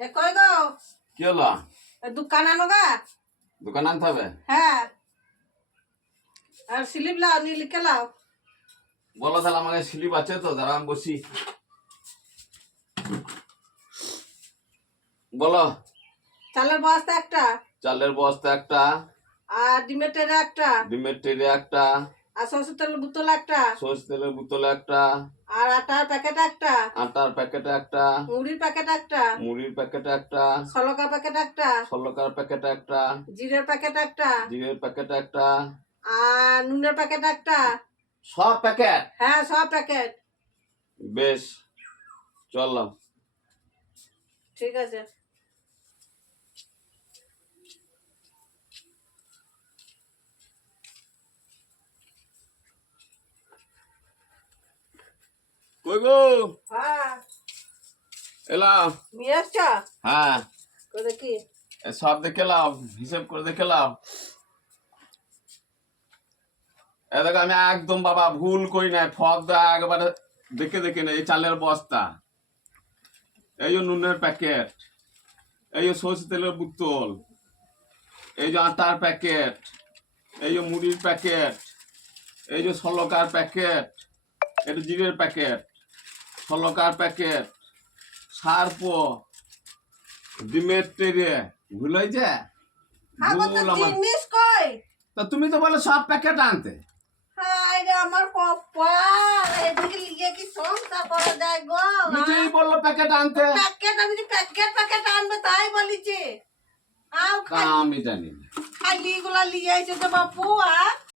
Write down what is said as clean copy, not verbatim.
এ কই গো? কি হলো? দোকান আনো গা? দোকান আনতে হবে? হ্যাঁ। আর স্লিপ লাও, নি লিখে লাও। বলো তাহলে, আমাকে স্লিপ আছে তো, দাঁড়া আমি বসি। বলো। চালের বস্তা একটা, চালের বস্তা একটা, আর ডিমের ট্রে একটা, ডিমের ট্রে একটা, আর সরষের তেলের বোতল একটা, সরষের তেলের বোতল একটা, আর আটার প্যাকেট একটা, আটার প্যাকেট একটা, মুড়ির প্যাকেট একটা, মুড়ির প্যাকেট একটা, সলকা প্যাকেট একটা, ষোলকার প্যাকেট একটা, জিরের প্যাকেট একটা, জিরের প্যাকেট একটা, আর নুনের প্যাকেট একটা। সব প্যাকেট? হ্যাঁ, সব প্যাকেট। বেশ, চললাম। ঠিক আছে। কই গো? হ্যাঁ, এলাম। নিয়ে আসছ? হ্যাঁ, কই দেখি। সব দেখে এলাম, হিসেব করে দেখে এলাম। এ দেখো, আমি একদম বাবা ভুল করি নাই, ফক দা একবারে দেখে দেখে না। এই চালের বস্তা, এই যে নুনের প্যাকেট, এই যে সরষের তেলের বোতল, এই যে আটার প্যাকেট, এই যে মুড়ির প্যাকেট, এই যে ষোলকার প্যাকেট, এটা জিরের প্যাকেট, ষোলকার প্যাকেট, সার্পো, ডিমের ট্রে, ভুল হয়েছে? ভুল আমার। জিনিস কই? তা তুমি তো বলে সব প্যাকেট আনতে। হায় রে আমার কপাল, এদিকে লিয়ে কি সংসার করা যায় গো? নিজেই বললো প্যাকেট আনতে। প্যাকেট আমি যে প্যাকেট আনবে তাই বলিছে। আও তা আমি জানি না। খালি গুলা লিয়ে আইছে তো বাপু।